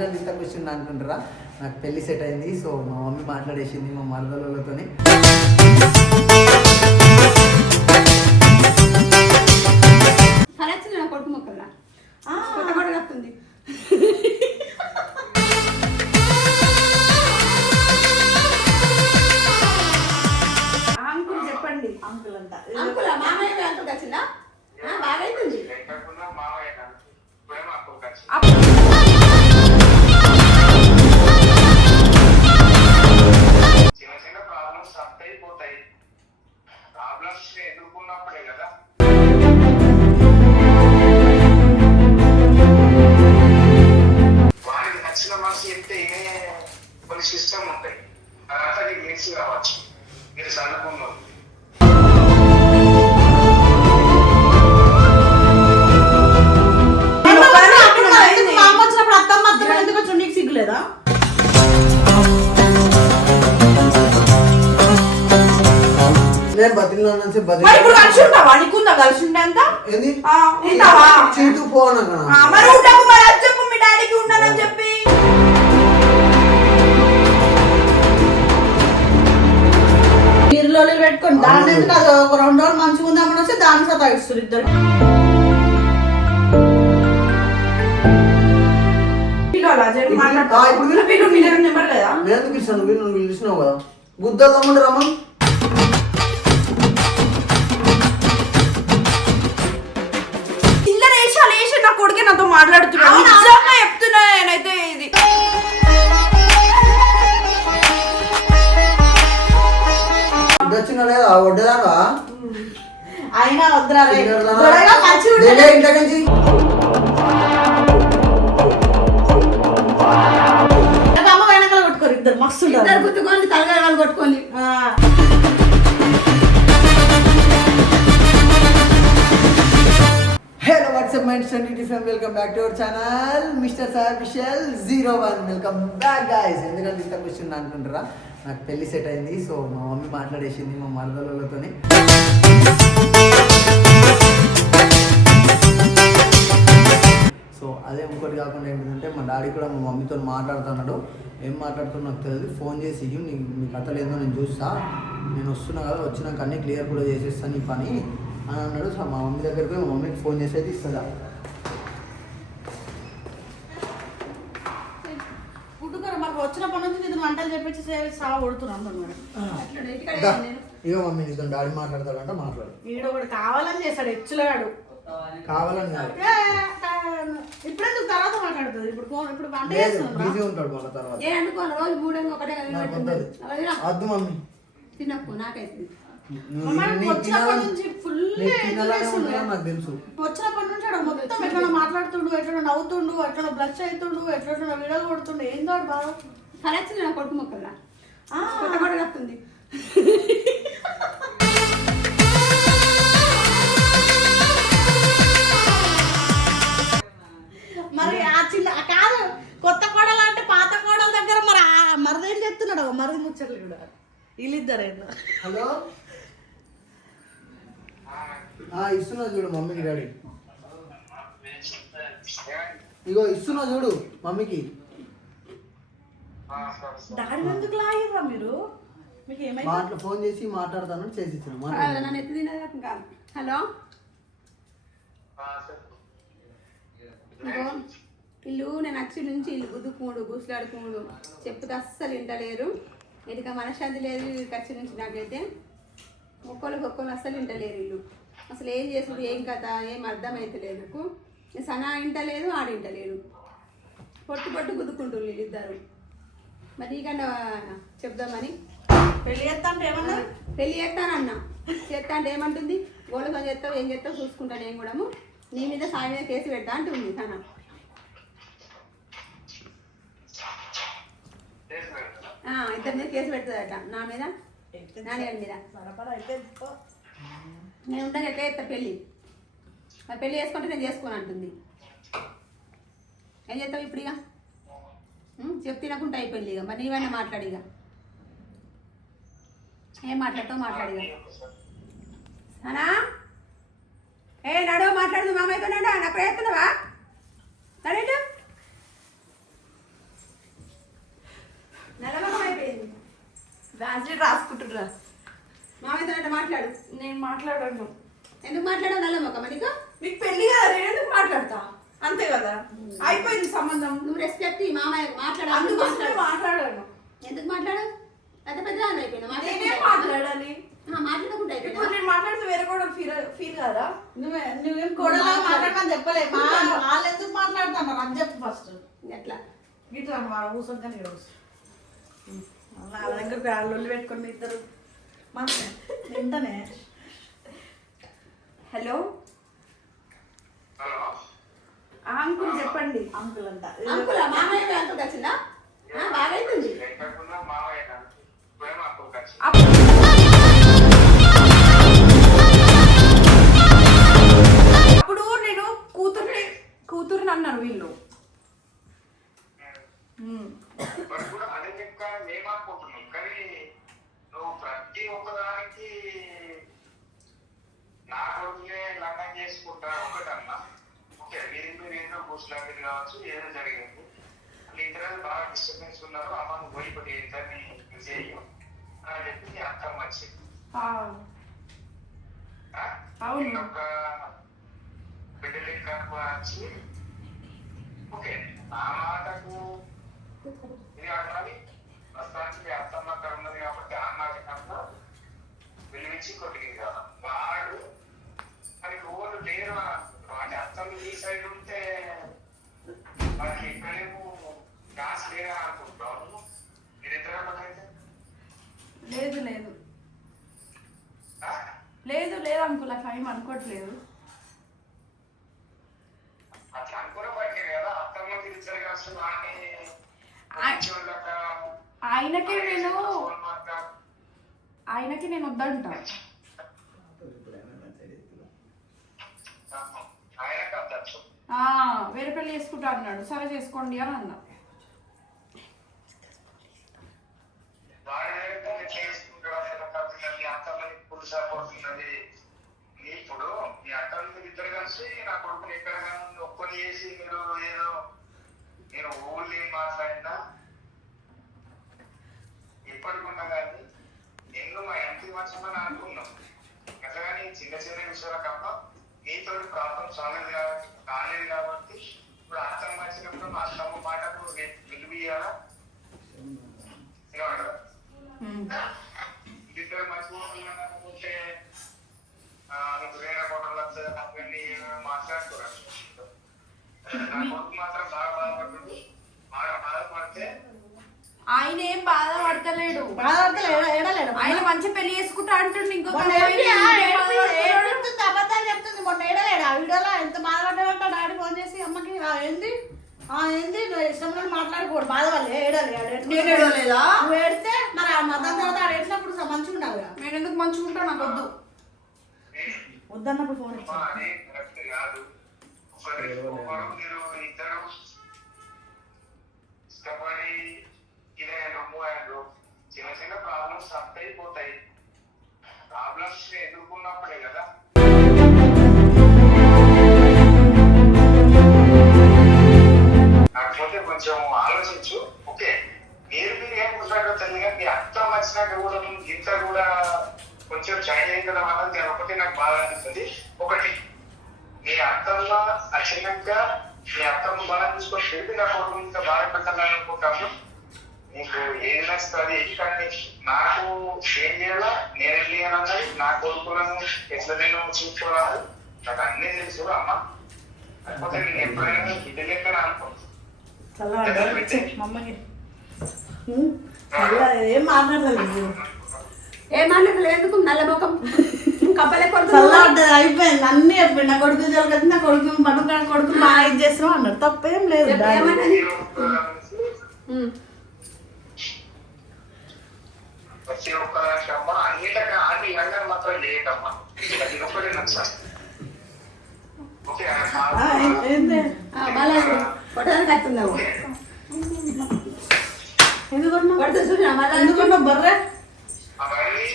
ఎందుకంటే ఇంత క్వశ్చన్ అనుకుంటారా, నాకు పెళ్లి సెట్ అయింది. సో మా మమ్మీ మాట్లాడేసింది మా మరదలతోని. కొడుకు మొక్కల్లా వస్తుంది. అంకుల్ చెప్పండి. అంకుల్ అంట అంకుల్ మామయ్య అంకుల్ వచ్చిందా? బాగా అవుతుంది. చిన్న చిన్న ప్రాబ్లమ్స్ అయిపోతాయి. ప్రాబ్లమ్స్ ఎదుర్కొన్నప్పుడే కదా వారికి నచ్చిన మనసు చెప్తే కొన్ని సిస్టమ్ ఉంటాయి. తర్వాత నీకు మిక్స్ కావచ్చు. మీరు చదువుకున్నారు సిగ్గులేదా? నేను బతికినా కలిసి ఉంటావా? నీకుందా కలిసి ఉంటే అంత చీటు పోనా చెప్పు మీ డాడీకి ఉన్నానని చెప్పి. నీరులో పెట్టుకొని దాన్ని ఎందుకు ఒక 2 రోజులు మంచిగా ఉందామని వస్తే దాన్ని సతాయిస్తారు ఇద్దరు. నెంబర్ లేదా? నేను పిలిచాను, వీళ్ళు నువ్వు పిలిచినావు కదా. గుద్దలు తమ్ముడు రమ్మని నా కొడుకే నాతో మాట్లాడుతున్నాను. చెప్తున్నా నేనైతే ఇది వచ్చిన లేదా వడ్డదారా అయినా వద్దురా ఇంట్లో నుంచి అమ్మ వెనకాల కొట్టుకోరు ఇద్దరు మస్తు గుర్తుకొని తలగాలు కొట్టుకొని. Hello, what's up, my friends? Welcome back to our channel, Mr. Sai Official 01. Welcome back, guys. ఎందుకంటే ఇంత క్వశ్చన్ అనుకుంటారా, నాకు పెళ్లి సెట్ అయింది. సో మా మమ్మీ మాట్లాడేసింది మా మరదలతోని. సో అదే ఇంకోటి కాకుండా ఏంటంటే మా డాడీ కూడా మా మమ్మీతో మాట్లాడుతున్నాడు. ఏం మాట్లాడుతున్నా నాకు తెలియదు. ఫోన్ చేసి మీ కథలు ఏందో నేను చూస్తా, నేను వస్తున్నా కదా, వచ్చినాక అన్నీ క్లియర్ కూడా చేసేస్తాను ఈ పని అని అన్నాడు. సో మా మమ్మీ దగ్గరికి మా మమ్మీకి ఫోన్ చేసి అయితే ఇస్తుందా. వచ్చినప్పటి నుంచి నేను వంటలు చెప్పించి సాగు కొడుతున్నాను. ఇక మమ్మీ నీతో డాడీ మాట్లాడతాడంట, మాట్లాడు. వీడు ఒకటి కావాలని చేస్తాడు, ఎచ్చులాడు కావాలని కాదు. ఇప్పుడే తర్వాత మాట్లాడుతుంది. ఇప్పుడు బిజీ ఉంటాడు మళ్ళీ తర్వాత. వద్దు మమ్మీ తినప్పు నాకైతే. నాకు తెలుసు. వచ్చినప్పటి నుంచి మొత్తం ఎట్లా మాట్లాడుతుండు, ఎట్లా నవ్వుతుండు, ఎట్లా బ్లష్ అవుతుండు, ఎట్లా వీడియోలు కొడుతుండు. ఏందో బాగా కరెక్ట్ నా కొడుకు మొక్కల్లా వస్తుంది. మరి ఆ చిన్న కాదు కొత్త కోడలు అంటే పాత కోడల దగ్గర మరి మరదేం చెప్తున్నాడు. మరది ముచ్చట్లు కూడా వీళ్ళిద్దరేనా. హలో ఇస్తున్నా చూడు మమ్మీకి డాడీ. ఇగో ఇస్తున్నా చూడు మమ్మీకి. డాడీ ఎందుకు లాగిర్రా మీరు? మీకు ఏమైనా ఫోన్ చేసి మాట్లాడతాను చేసి హలో ఇల్లు నేను అక్షి నుంచి ఇల్లు గుద్దుకుముడు గుసలాడుకుముడు చెప్తే అస్సలు వింటలేరు. ఇక మనశ్శాంతి లేదు కచ్చి నుంచి. నాకైతే ఒక్కళ్ళు అస్సలు వింటలేరు. ఇల్లు అసలు ఏం చేసుడు ఏం కథ ఏం అర్థమైతలేదు. నాకు సనా వింటలేదు, ఆడు వింటలేడు. పొట్టు గుద్దుకుంటున్నారు వీళ్ళిద్దరు. మరి నీకన్నా చెప్దామని పెళ్ళి చేస్తాను ఏమన్నా పెళ్ళి చేస్తానన్నా చేస్తా అంటే ఏమంటుంది, గోళ్ళతో చేస్తావు ఏం చేస్తావు చూసుకుంటాను. నేను కూడా నీ మీద సాయి మీద కేసు పెడతా అంటుంది సనా. ఇద్దరి మీద కేసు పెడుతుందట, నా మీద నాని గారి మీద. నేను ఉంటాను ఎట్లా చేస్తా పెళ్ళి, మరి పెళ్ళి చేసుకుంటే నేను చేసుకోను అంటుంది. ఏం చేస్తావు ఇప్పుడు? ఇక చెప్తే తినకుండా అయిపోయింది. ఇక మరి నీవైనా మాట్లాడి. ఇక ఏం మాట్లాడతావు మాట్లాడిగా. అనా నడవ మాట్లాడుతు మామయ్యతో నా ప్రయత్నవా నడేటు వ్యాజిన్ రాసుకుంటున్నా. మామయ్యతో అంటే మాట్లాడు. నేను మాట్లాడను. ఎందుకు మాట్లాడావు నల్ల మొక్క నీకు? మీకు పెళ్లి కదా, నేను ఎందుకు మాట్లాడతా? అంతే కదా, అయిపోయింది సంబంధం. నువ్వు రెస్పెక్ట్ మామయ్య మాట్లాడాలి. అందుకోసమే మాట్లాడాను. ఎందుకు మాట్లాడావు? పెద్ద పెద్ద అయిపోయినా నేనేం మాట్లాడాలి? మాట్లాడకుండా ఇప్పుడు అయిపోయినా. నేను మాట్లాడితే వేరే కూడా ఫీల్ కదా. నువ్వేం కూడా మాట్లాడమని చెప్పలే. వాళ్ళు ఎందుకు మాట్లాడతాను నాకు చెప్పు ఫస్ట్. ఎట్లా గిట్లా వాళ్ళ కూర్చొని వాళ్ళ దగ్గర వాళ్ళు పెట్టుకుని ఇద్దరు వెంటనే. హలో హలో అంకుల్ చెప్పండి. అంకుల్ అంట అంకులా మామయ్య అంకుల్ వచ్చిందా? బాగా అవుతుంది. ఎక్కడున్నా మావయ్య కాదు. ప్రేమ అప్పుడు కలిసి అప్పుడు నేను కూతుర్ని అన్నాను వీళ్ళు. మరి కూడా అదే చెక్క మేమనుకుంటున్నాం. కానీ నువ్వు ప్రతి ఒక్కదానికి నా కొడుకునే లంఘన చేసుకుంటా ఒకటన్నా. ఓకే, మీరు ఏదో కూర్చులాంటిది కావచ్చు, ఏదో జరిగింది. ఇద్దరు బాగా డిస్టర్బెన్స్ ఉన్నారు. అమ్మ నువ్వు పోయి ఇప్పుడు ఇద్దరిని చేయు అని చెప్పి నీ అర్థం వచ్చింది. అవును. ఒక బిడ్డలు కనుక వచ్చి ఓకే ఆ మాటకు ఇది అన్నది ప్రస్తుతానికి మీ అర్థం అక్కడ ఉన్నది కాబట్టి ఆ మాట కనుక విలువించి కొట్టింది కదా వాడు మరి రోజు లేరు వాటి అర్థం ఈ సైడ్ ఉంటే వారికి ఎక్కడేమో ఛాన్స్ లేదా అనుకుంటున్నాను. మీరు ఇద్దరు పక్కనైతే లేదు లేదు లేదు లేదు అంకుల్, అట్లా ఏం అనుకోవట్లేదు. అట్లా అనుకునే బయటే కదా అర్థంలో తిరిచారు కాదు వాడిని ఆయనకి నేను వద్దంట. వేరే పెళ్లి చేసుకుంటా అన్నాడు. సరే చేసుకోండి అని అన్నా. ఇప్పుడు మీ అక్కలు ఇద్దరు కలిసి నా కొడుకుని ఎక్కడ ఒక్కని చేసి మీరు ఏదో నేను ఊళ్ళో ఏం మాట్లాడినా ఇప్పటికున్నా కానీ నిన్ను మా ఎంపీ మర్చిపోయి అనుకున్నాం. అట్లాగాని చిన్న చిన్న విషయాల తప్ప నీతో ప్రాబ్లం సాల్వ్ కాలేదు కాబట్టి ఇప్పుడు అర్థం వచ్చినప్పుడు మా అర్థమ్మ మాటకు విలువ ఇయ్యాలా ఏమంటారు? ఇద్దరు మర్చిపోతుంటే నీకు వేరే కోటలు వస్తుంది అవన్నీ మాట్లాడుకోరు. నా కొడుకు మాత్రం బాగా బాధపడుతుంది. బాగా బాధపడితే ఆయన ఏం బాధపడతలేడు. ఏడలేడు. ఆయన మంచి పెళ్లి చేసుకుంటా అంటుండు. ఇంకొక అబద్ధాలు చెప్తుంది. మొన్న ఏడలేడు ఆ వీడియోలో ఎంత బాధపడ్డాడంట. డాడీ ఫోన్ చేసి అమ్మకి ఏంది ఏంది ఇష్టంలో మాట్లాడుకోడు బాధపడలే ఏడలేదా నువ్వు ఏడితే మరి ఆ మతం తర్వాత ఆడ ఏడ్చినప్పుడు మంచిగా ఉండాలి. నేను ఎందుకు మంచిగా ఉంటా? నాకు వద్దు. వద్దన్నప్పుడు ఫోన్ అది కరెక్ట్ కాదు. మీరు ఇద్దరు ఇష్టపడి ఇలా నమ్ము చిన్న చిన్న ప్రాబ్లమ్స్ అర్థ అయిపోతాయి. ప్రాబ్లమ్స్ ఎదుర్కొన్నప్పుడే కదా కాకపోతే కొంచెం ఆలోచించు. ఓకే మీరు ఏం కూర్చోటో తెలియదు కానీ మీ అర్థం వచ్చినాక కూడా ఇంత కూడా కొంచెం చైన్ అయ్యడం అన్నది నేను ఒకటి నాకు బాగా అనిపిస్తుంది. ఒకటి మీ అర్థంలో వచ్చినాక మీ అర్థం బాగా తీసుకొని పెట్టి నా కొడుకు ఇంత బాగా పెట్టాలని అనుకుంటాను. నీకు ఏది నచ్చుతుంది కానీ నాకు ఏం చేయాలా నేనేం చేయాలన్నది నా కొడుకులను ఎట్లా నేను చూసుకోవాలి నాకు అన్నీ తెలుసు అమ్మ. కాకపోతే నేను ఎప్పుడైనా ఇది లెక్కన అనుకుంటాను. ఏం మాట్లాడలేదు. ఏం మాట్లాడలేదు. ఎందుకు నల్ల ముఖం కప్పలే చల్లబడ్డది అయిపోయింది. అన్ని అయిపోయింది. నా కొడుకు జరగదు. నా కొడుకు పడుకున్న కొడుకు బాగా ఇది చేస్తున్నావు అన్నాడు. తప్పేం లేదు. ప్రతి ఒక్క అన్నిటికీ అన్ని రంగాలు మాత్రం లేదమ్మా. అది ఒక్కటే నచ్చాలి. ఓకే ఎందుకున్నా బర్రే అవన్నీ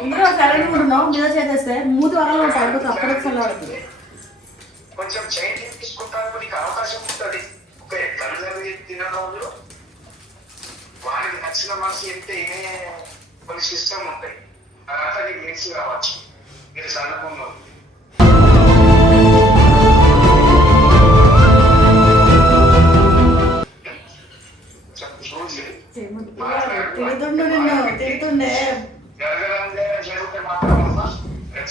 ఇందులో సరైన కూడా ఉన్నావు. మీద చేసేస్తే మూతి వరలు ఉంటాయి. అప్పుడే చల్లబడుతుంది. కొంచెం చేంజ్ తీసుకుంటానికి నీకు అవకాశం ఉంటుంది. ఓకే తల్లిదండ్రులు తిన రోజు చేసిన మనసు చెప్తే ఇవే కొన్ని సిస్టమ్ ఉంటాయి అదంతా నీకు మిక్స్ కావచ్చు మీరు చదువుకున్నారు చూసి తిడుతుండు నిన్ను తిడుతుండే జరగడంగా జరిగితే మాత్రం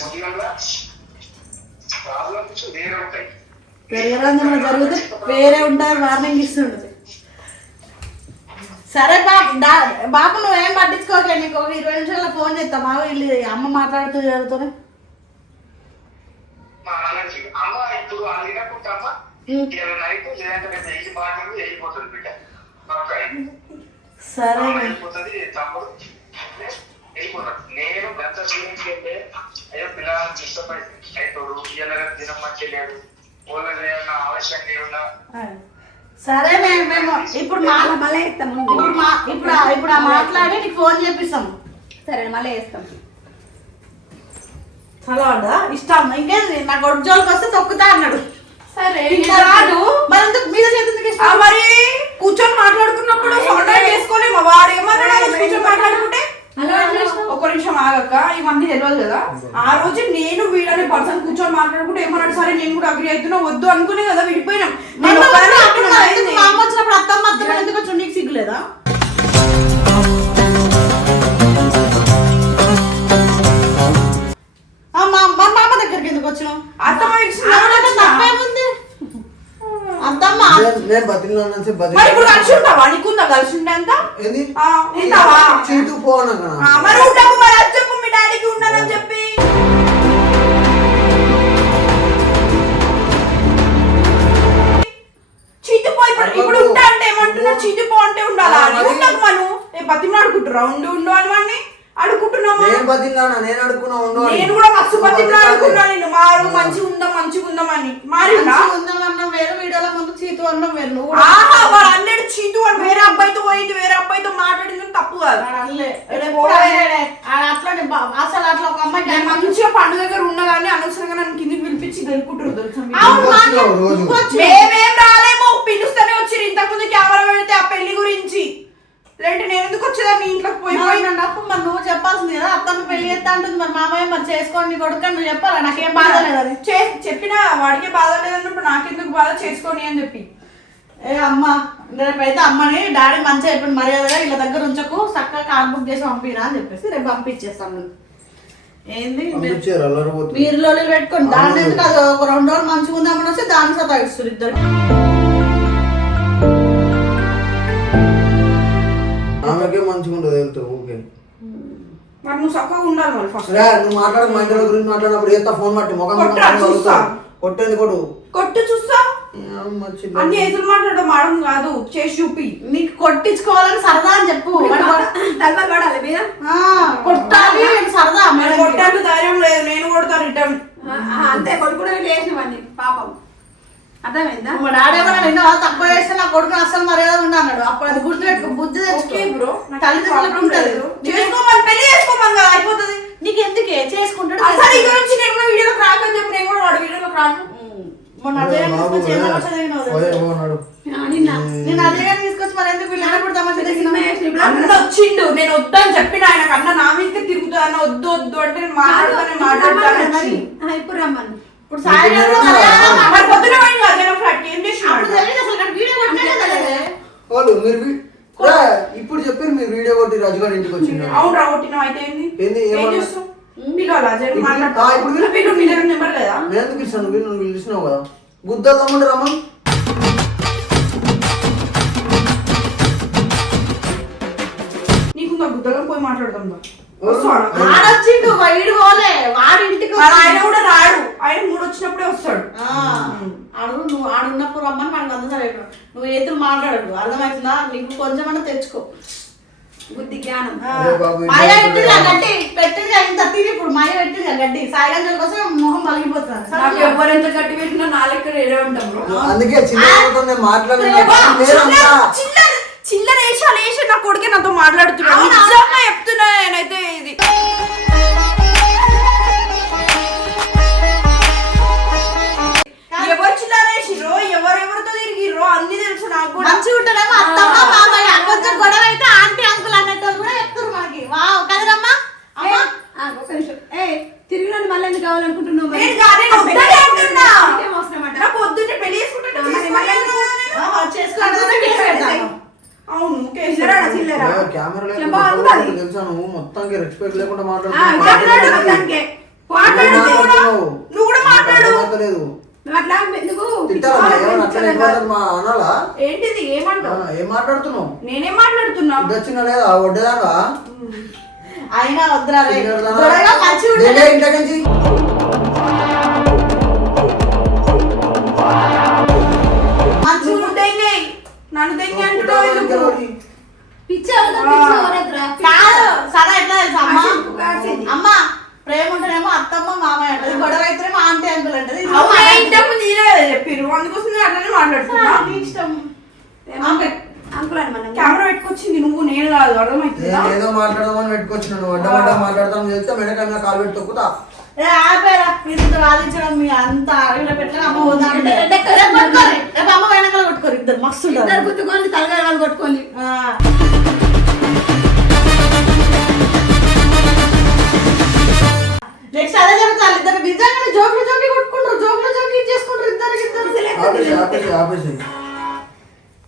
పొద్దుగల ప్రాబ్లమ్స్ వేరే ఉంటాయి పెరగరంజన జరిగితే వేరే ఉంటారు వార్నింగ్ ఇస్తుండు. సరే బాబు నువ్వేం పట్టించుకోకే, నీకు ఒక 20 నిమిషాల్లో ఫోన్ చేస్తా. బాబు వీళ్ళు అమ్మ మాట్లాడుతూ జరుగుతుంది. మా నాన్నకి అమ్మ ఇప్పుడు అడిగినప్పుడమ్మ నైట్ లేదంటే వెళ్ళి మాటలు వెళ్ళిపోతుంది బిడ్డ సరే వెళ్ళిపోతుంది తమ్ముడు వెళ్ళిపోతాడు. నేను గంట సీనియర్కి వెళ్తే అయ్యో పిల్లలు ఇష్టపడి అవుతాడు ఇయ్యాల దినం మంచి లేదు వాళ్ళకి ఏమన్నా ఆవశ్యకత ఏమన్నా సరే మేము ఇప్పుడు మళ్ళీ వేస్తాము. ఇప్పుడు మాట్లాడి నీకు ఫోన్ చేపిస్తాం. సరే మళ్ళీ వేస్తాం. చాలా ఇష్టం ఇంకేంది నాకు ఒడ్జోళ్ళకి వస్తే తొక్కుతా అన్నాడు. సరే ఇంకా రాడు మరి ఎందుకు మీద చేతుంది మరి కూర్చొని మాట్లాడుకున్నప్పుడు సౌండ్ చేసుకోలేమా వాడు ఏమన్నాడు కూర్చొని మాట్లాడుకుంటే ఒక నిమిషం ఆగక్క ఇవన్నీ తెలియదు కదా. ఆ రోజు నేను వీడనే పర్సన్ కూర్చొని మాట్లాడుకుంటే ఏమన్నాడు సరే నేను కూడా అగ్రి అవుతున్నా వద్దు అనుకునే కదా విడిపోయినాం. మా అమ్మ వచ్చినప్పుడు అత్తమ్మ ఎందుకు వచ్చి నీకు సిగ్గులేదా? మా మామ దగ్గరికి ఎందుకు వచ్చినావు? అత్తమ్మ తప్పేముంది అత్తమ్మ నేను బతిలో మరి ఇప్పుడు కలిసి ఉంటావా? నీకుందా కలిసి ఉండే అంత ఏంది ఉంటావా? చీటు పోనా మరి ఉంటావు మరి అది చెప్పు మీ డాడీకి ఉన్నానని చెప్పి. చీతిపోయి ఇప్పుడు ఉంటా అంటే ఏమంటున్నా చీతిపో అంటే ఉండాలా? ఉండకు మను బతిని అడుగుంటురా ఉండు ఉండు అని వాడిని అడుగుతున్నామా? నేను అడుగున్నా ఉండు నేను కూడా మస్తు బతిని అడుగుతున్నా నేను మారు మంచిగా ఉందాం అని మారి ఉందామన్నా వేరే వీడియోలో ముందు చీతు అన్నాం వేరు నువ్వు ఆహా వాడు అన్నాడు చీతు అని వేరే అబ్బాయితో పోయింది వేరే అబ్బాయితో మాట్లాడింది తప్పు కాదు. అట్లానే అసలు అట్లా ఒక అమ్మాయి నేను మంచిగా పండుగ దగ్గర ఉన్నా కానీ అనవసరంగా నన్ను కిందికి పిలిపించి గెలుపుకుంటారు తెలుసా? మేమేం రాలేమో పిలుస్తూనే వచ్చారు ఇంతకుముందు కెమెరా పెడితే ఆ పెళ్లి గురించి లేదంటే నేను ఎందుకు వచ్చేదా మీ ఇంట్లోకి పోయినప్పుడు మరి నువ్వు చెప్పాల్సింది కదా అత్తమ్మ పెళ్లి చేస్తా అంటుంది మరి మామయ్య మరి చేసుకోండి కొడుకు నువ్వు చెప్పాలా నాకేం బాధ లేదని చెప్పినా వాడికే బాధ లేదన్నప్పుడు నాకెందుకు బాధ చేసుకోని అని చెప్పి ఏ అమ్మ రేపైతే అమ్మని డాడీ మంచిగా చెప్పండి మర్యాదగా వీళ్ళ దగ్గర ఉంచకు చక్కగా కార్ బుక్ చేసి పంపిరా అని చెప్పేసి రేపు పంపించేస్తాను. ఏంది వీరిలో పెట్టుకోండి దాని ఎందుకు అది ఒక 2 రోజులు మంచిగా ఉందామని వస్తే దాని సతాయిస్తారు ఇద్దరు. ఆమెకే మంచిగా ఉండదు వెళ్తావు ఓకే మరి నువ్వు చక్కగా ఉండాలి మరి ఫస్ట్ నువ్వు మాట్లాడు మా ఇంటి గురించి మాట్లాడినప్పుడు ఎంత ఫోన్ పట్టి మొఖం కొట్టేది కొట్టు చూస్తా అన్ని ఎదురు మాట్లాడడం మాడం కాదు చేసి చూపి నీకు కొట్టించుకోవాలని సరదా అని చెప్పు పడాలి మీద కొట్టాలి సరదా కొట్టాలి ధైర్యం లేదు నేను కొడతా రిటర్న్ అంతే కొడుకు లేచినవన్నీ పాపం అర్థమైందా? మా డాడీ ఏమన్నా తక్కువ చేస్తే నా కొడుకు అసలు మర్యాద ఉండన్నాడు. అప్పుడు అది గుర్తు పెట్టుకో బుద్ధి తెచ్చుకో బ్రో తల్లిదండ్రులకు ఉంటది. చేసుకోమని పెళ్లి చేసుకోమని కదా అయిపోతుంది. నీకు ఎందుకే చేసుకుంటాడు అసలు ఇక్కడ నుంచి నేను కూడా వీడియోలోకి రాకని చెప్పి నేను కూడా వాడు వీడియోలోకి రాను. మొన్న అదే తీసుకొచ్చి నేను అదే తీసుకొచ్చి మరి ఎందుకు అన్న వచ్చిండు నేను వద్దని చెప్పిన ఆయనకు అన్న నా మీదకి తిరుగుతా అన్న వద్దు వద్దు అంటే నేను మాట్లాడతాను ఇప్పుడు రమ్మను ఇప్పుడు సాయంత్రం పొద్దున ఫ్లాట్ ఏం చేసినాడు ఇప్పుడు చెప్పారు మీరు వీడియో కొట్టి రాజుగారి ఇంటికి వచ్చింది అవును రా కొట్టినావు అయితే ఏంది నెంబర్ లేదా నేను ఎందుకు ఇస్తాను నువ్వు పిలిచినావు కదా గుద్దలు తమ్ముడు రమ్మని నీకు గుద్దగా పోయి మాట్లాడదాం ఆడొచ్చిండు వైడు పోలే వాడి ఇంటికి ఆయన కూడా రాడు ఆయన 3 వచ్చినప్పుడే వస్తాడు ఆడు నువ్వు ఆడున్నప్పుడు రమ్మని మనకు అందరూ నువ్వు ఏతులు మాట్లాడదు అర్థమవుతుందా నీకు కొంచెమన్నా తెచ్చుకో బుద్ధి జ్ఞానం మాయ పెట్టింది గడ్డి పెట్టింది ఇంత తీరి ఇప్పుడు మాయ పెట్టింది గడ్డి సాయిగంజల కోసం మొహం పలిగిపోతుంది నాకు ఎవరెంత గడ్డి పెట్టినా నా లెక్క ఏడే ఉంటాం అందుకే చిన్న మాట్లాడే చిల్లర వేసి నా కొడుకే నాతో మాట్లాడుతున్నాను నిజంగా చెప్తున్నా నేనైతే ఇది ఎవరు చిల్లర వేసిర్రో ఎవరెవరితో తిరిగిర్రో అన్ని తెలుసు నాకు కూడా మంచిగా ఉంటారేమో అత్తమ్మ బాబాయ్ కొంచెం గొడవ అయితే ఆంటీ అంకుల్ అనేది కెమెరా చెంప లేకుండా పగులుతుంది. తెలుసా నువ్వు మొత్తానికి రెస్పెక్ట్ లేకుండా మాట్లాడు మొత్తానికి. మాట్లాడు నువ్వు కూడా మాట్లాడు మాట్లాడలేదు నువ్వు అట్లా ఎందుకు అనాలా ఏంటిది ఏమంటావు ఏం మాట్లాడుతున్నావు నేనేం మాట్లాడుతున్నా వచ్చినా లేదా వడ్డేదానా అయినా వద్దురా రే. త్వరగా మంచిగా ఉంటే ఇంటి నుంచి మంచిగా ఉంటేనే నన్ను తెంగి అంటున్నావు ఎందుకు? పిచ్చి ఎవరద్దురా కాదు సరే ఎట్లా తెలుసా అమ్మ కాసేపు కాసేది. అమ్మ ప్రేమ ఉంటేనేమో అత్తమ్మ మామయ్య అంటది, గొడవ అయితేనేమో ఆంటీ అంకుల్ అంటది. అవునా, ఇంతకుముందు నేనే కదా చెప్పిర్రు, అందుకోసం నేను అట్లనే మాట్లాడుతున్నా. నీ ఇష్టం. అంకుల్ అని మనం కెమెరా పెట్టుకొచ్చింది నువ్వు, నేను కాదు, అర్థమవుతుందా? ఏదో మాట్లాడదామని పెట్టుకొచ్చినాను వడ్డ మాట్లాడతాను చెప్తే మెడకన్నా కాలు పెట్టి తొక్కుతా ఏ ఆపేరా, మీరు వాదించడం మీ అంత అడవిలో పెట్టిన అమ్మ పోతాను. రేపు అమ్మ వెనకాల కొట్టుకోరు ఇద్దరు మస్తు ఉంటారు. ఇద్దరు గుద్దుకొని తలగారు వాళ్ళు కొట్టుకొని నెక్స్ట్ అదే జరుగుతారు ఇద్దరు నిజంగానే జోకులు కొట్టుకుంటారు, జోకులు చేసుకుంటారు ఇద్దరు ఆపేసి ఆపేసి ఆపేసి